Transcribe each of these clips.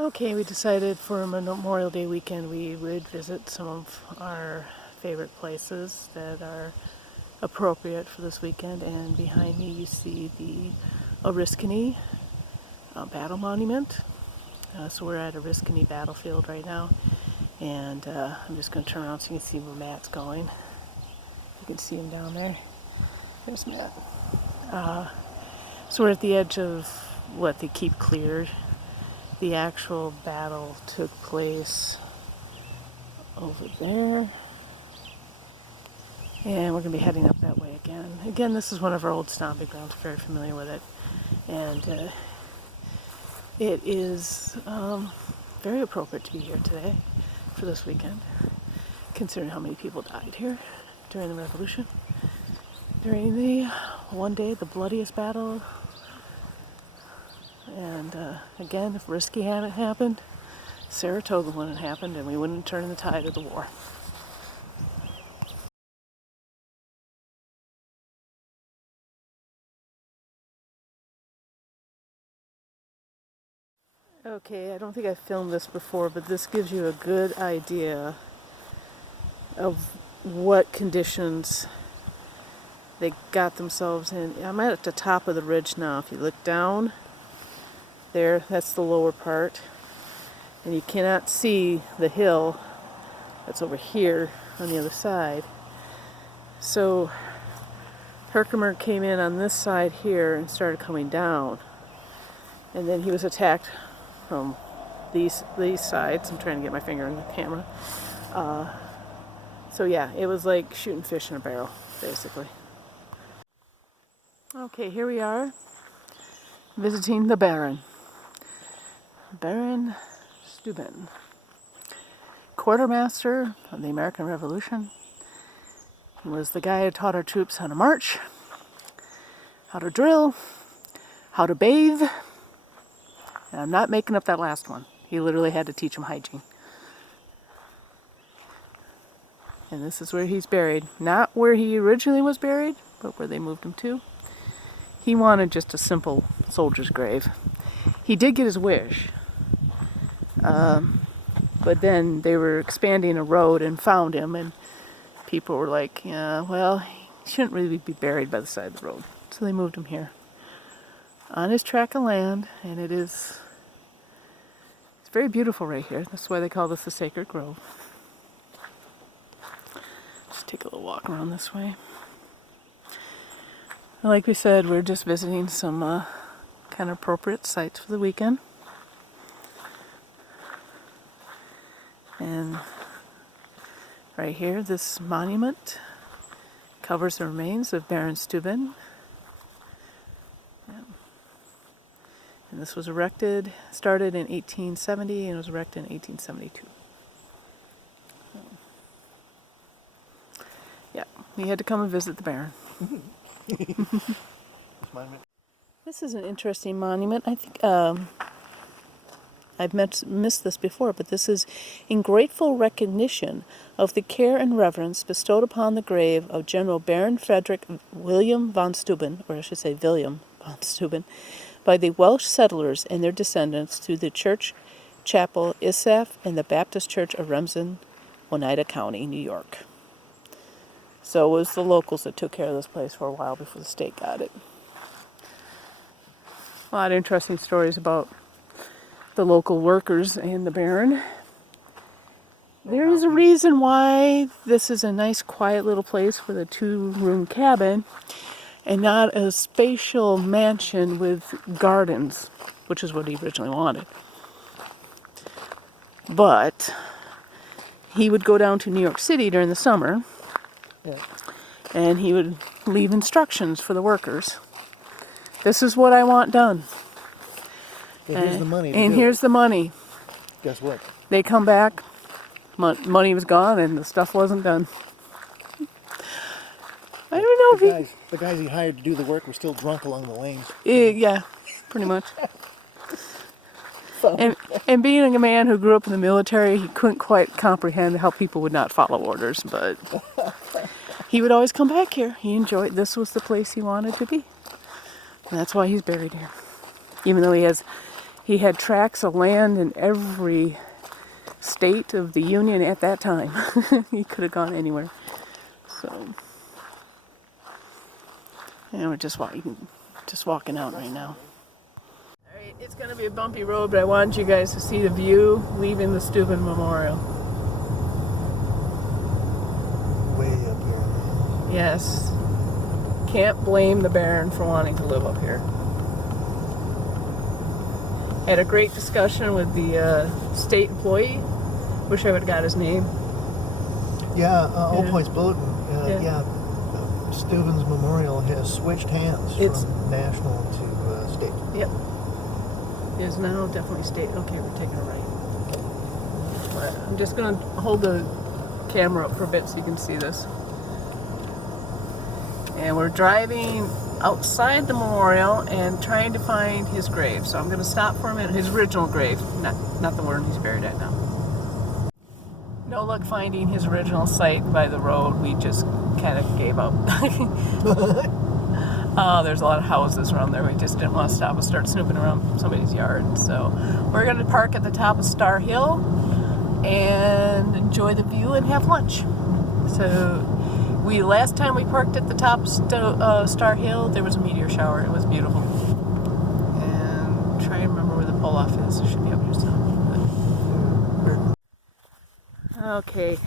Okay, we decided for Memorial Day weekend we would visit some of our favorite places that are appropriate for this weekend. And behind me you see the Oriskany Battle Monument. So we're at Oriskany Battlefield right now. And I'm just going to turn around so you can see where Matt's going. You can see him down there. There's Matt. So we're at the edge of what they keep cleared. The actual battle took place over there. And we're going to be heading up that way again. Again, this is one of our old stomping grounds. Very familiar with it. And it is very appropriate to be here today for this weekend, considering how many people died here during the Revolution. During the one day, the bloodiest battle. And again, if Risky hadn't happened, Saratoga wouldn't have happened, and we wouldn't turn the tide of the war. Okay, I don't think I filmed this before, but this gives you a good idea of what conditions they got themselves in. I'm at the top of the ridge now. If you look down there, that's the lower part. And you cannot see the hill that's over here on the other side. So Herkimer came in on this side here and started coming down. And then he was attacked from these sides. I'm trying to get my finger in the camera. So yeah, it was like shooting fish in a barrel, basically. Okay, here we are, visiting the Baron. Baron Steuben, Quartermaster of the American Revolution. He was the guy who taught our troops how to march, how to drill, how to bathe. And I'm not making up that last one. He literally had to teach them hygiene. And this is where he's buried. Not where he originally was buried, but where they moved him to. He wanted just a simple soldier's grave. He did get his wish. But then they were expanding a road and found him, and people were like, yeah, well, he shouldn't really be buried by the side of the road. So they moved him here on his tract of land, and it's very beautiful right here. That's why they call this the Sacred Grove. Just take a little walk around this way. Like we said, we're just visiting some kind of appropriate sites for the weekend. And right here, this monument covers the remains of Baron Steuben. Yeah. And this was started in 1870 and was erected in 1872. Yeah, we had to come and visit the Baron. This is an interesting monument. I think I've missed this before, but this is in grateful recognition of the care and reverence bestowed upon the grave of General Baron Frederick William von Steuben, or I should say William von Steuben, by the Welsh settlers and their descendants through the church chapel Isaf and the Baptist Church of Remsen, Oneida County, New York. So it was the locals that took care of this place for a while before the state got it. A lot of interesting stories about the local workers and the Baron. There is a reason why this is a nice, quiet little place with a 2-room cabin and not a spatial mansion with gardens, which is what he originally wanted. But he would go down to New York City during the summer, and he would leave instructions for the workers. This is what I want done. And here's the money. And here's the money. Guess what? They come back, money was gone, and the stuff wasn't done. I don't know the guys he hired to do the work were still drunk along the lanes. Yeah, pretty much. And being a man who grew up in the military, he couldn't quite comprehend how people would not follow orders, but he would always come back here. He enjoyed, this was the place he wanted to be. And that's why he's buried here. Even though he has He had tracts of land in every state of the Union at that time. He could have gone anywhere. So, and we're just walking out right now. Alright, it's going to be a bumpy road, but I wanted you guys to see the view leaving the Steuben Memorial. Way up here. Yes. Can't blame the Baron for wanting to live up here. Had a great discussion with the state employee. Wish I would have got his name. Yeah, All Yeah. Points Bulletin. Yeah. Steuben's memorial has switched hands from national to state. Yep. It is now definitely state. Okay, we're taking a right. But I'm just going to hold the camera up for a bit so you can see this. And we're driving outside the memorial and trying to find his grave. So I'm going to stop for a minute. His original grave, not the one he's buried at now. No luck finding his original site by the road. We just kind of gave up. There's a lot of houses around there. We just didn't want to stop and start snooping around somebody's yard. So we're going to park at the top of Star Hill and enjoy the view and have lunch. So last time we parked at the top of Star Hill, there was a meteor shower. It was beautiful. And try and remember where the pull-off is. It should be up here soon. Okay.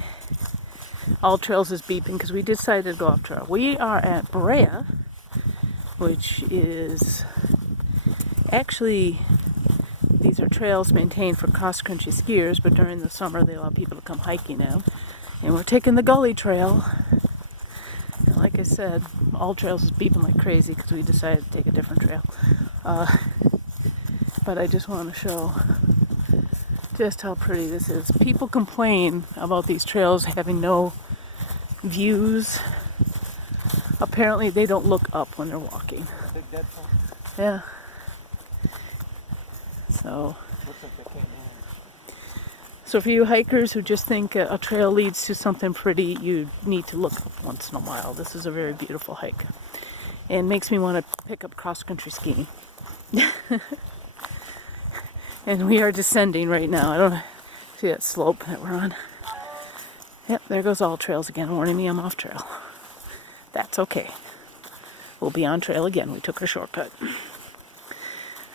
All Trails is beeping because we decided to go off trail. We are at Brea, which is actually, these are trails maintained for cross-country skiers, but during the summer they allow people to come hiking now. And we're taking the Gully Trail. And like I said, All Trails is beeping like crazy because we decided to take a different trail. But I just want to show just how pretty this is. People complain about these trails having no views. Apparently they don't look up when they're walking. Big deadfall. Yeah. So Looks like they came in. So for you hikers who just think a trail leads to something pretty, you need to look up once in a while. This is a very beautiful hike. And makes me want to pick up cross-country skiing. And we are descending right now. I don't see that slope that we're on. Yep, there goes All Trails again, warning me I'm off trail. That's okay. We'll be on trail again. We took a shortcut.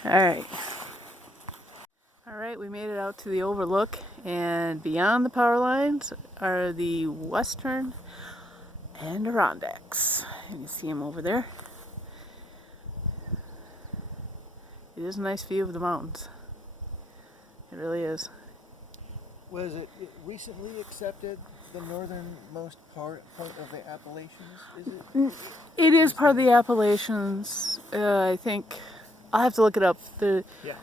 Alright. Alright, we made it out to the overlook, and beyond the power lines are the Western Adirondacks. And you see them over there. It is a nice view of the mountains. It really is. Was it recently accepted the northernmost part of the Appalachians? Is it? It is part of the Appalachians. I think I'll have to look it up. Yeah.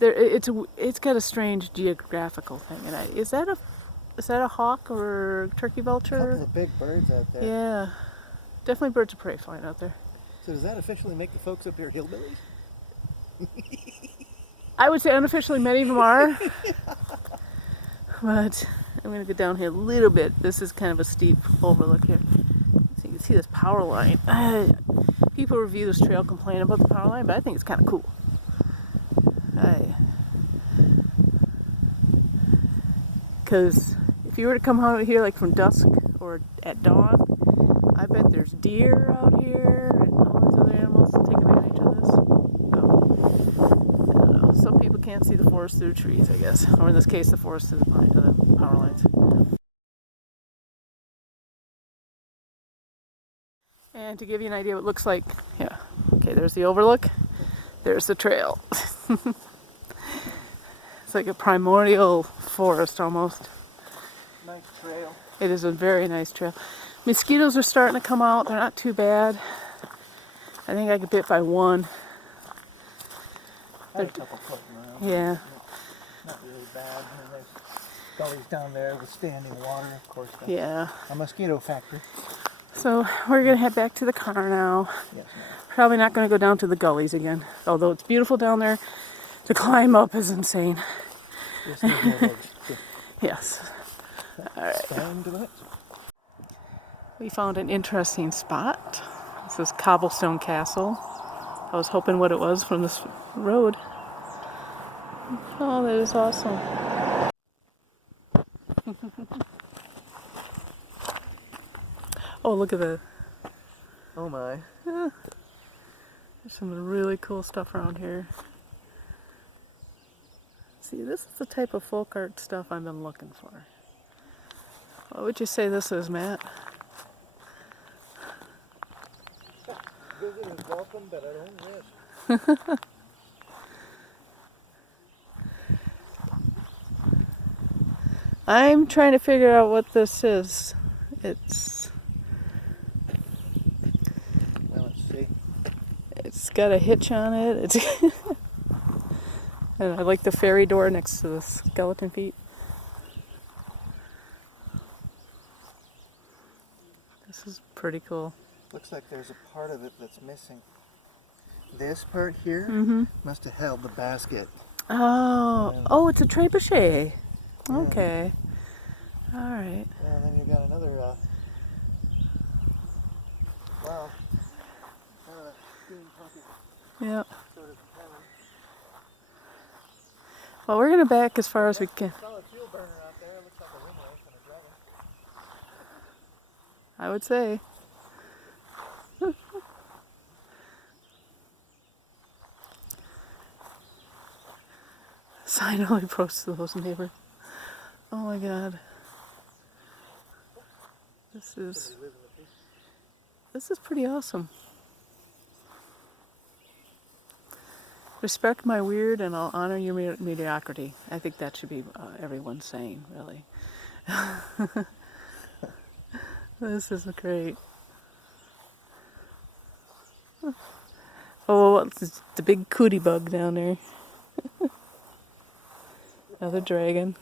It's got a strange geographical thing. And is that a hawk or turkey A vulture? couple of big birds out there. Yeah, definitely birds of prey flying out there. So does that officially make the folks up here hillbillies? I would say unofficially many of them are, but I'm going to go down here a little bit. This is kind of a steep overlook here. So you can see this power line. People review this trail complain about the power line, but I think it's kind of cool. Because if you were to come out here like from dusk or at dawn, I bet there's deer out here and all these other animals that take advantage of this. So, I don't know. Some people can't see the forest through trees, I guess. Or in this case, the forest is behind the power lines. And to give you an idea what it looks like, yeah. Okay, there's the overlook. There's the trail. It's like a primordial forest almost. Nice trail. It is a very nice trail. Mosquitoes are starting to come out. They're not too bad. I think I got bit by one. I had a couple floating around. Yeah. Not really bad. And there's gullies down there with standing water, of course. That's Yeah. a mosquito factory. So we're going to head back to the car now. Yes, ma'am. Probably not going to go down to the gullies again. Although it's beautiful down there. To climb up is insane. Just need more legs. Yes. Alright. Stand to it. We found an interesting spot. This is Cobblestone Castle. I was hoping what it was from this road. Oh, that is awesome. Oh, look at that. Oh my. There's some really cool stuff around here. See, this is the type of folk art stuff I've been looking for. What would you say this is, Matt? Visit is welcome, but at own risk. I'm trying to figure out what this is. Well, let's see. It's got a hitch on it. It's and I like the fairy door next to the skeleton feet. This is pretty cool. Looks like there's a part of it that's missing. This part here must have held the basket. Oh, it's a trebuchet. Yeah. Okay. All right. And then you got another, wow, steampunk Yeah. sort of cannon. Well, we're gonna back as far as we can. Solid fuel burner out there. It looks like a windlass and a dragon. I would say. Sign only pros to those neighbors. Oh my God. This is pretty awesome. Respect my weird and I'll honor your mediocrity. I think that should be everyone's saying, really. This is great. Oh, what's the big cootie bug down there? Another dragon.